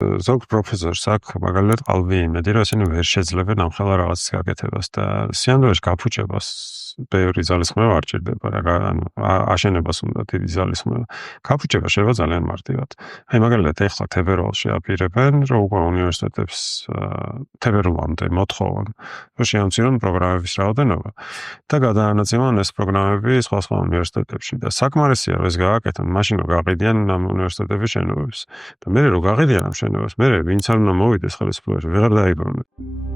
ზოგ პროფესორს აქვს მაგალითად qalbi იმედი, რომ ისინი ვერ შეძლებენ ამხელა რაღაც გაკეთებას და სინამდვილეში გაფუჭებას ბევრი ძალისხმევა არ ჭირდება რა, ანუ აშენებას უნდა დიდი ძალისხმევა. გაფუჭება შეიძლება ძალიან მარტივად. აი მაგალითად ეხლა თებერვალში აპირებენ, რომ უკვე უნივერსიტეტებს თებერვლამდე მოთხოვონ, რომ შეამცირონ პროგრამების რაოდენობა და გადაანაწილონ ეს პროგრამები სხვა უნივერსიტეტებში და საკმარისია რომ ეს გააკეთონ, მაშინ რომ გაყიდიან ამ უნივერსიტეტების შენობებს. და მე რო გაყიდიან ამ შენობას, მე ვინც არ უნდა მოვიდეს ხელისუფლებაში, ვეღარ დაიბრუნებ.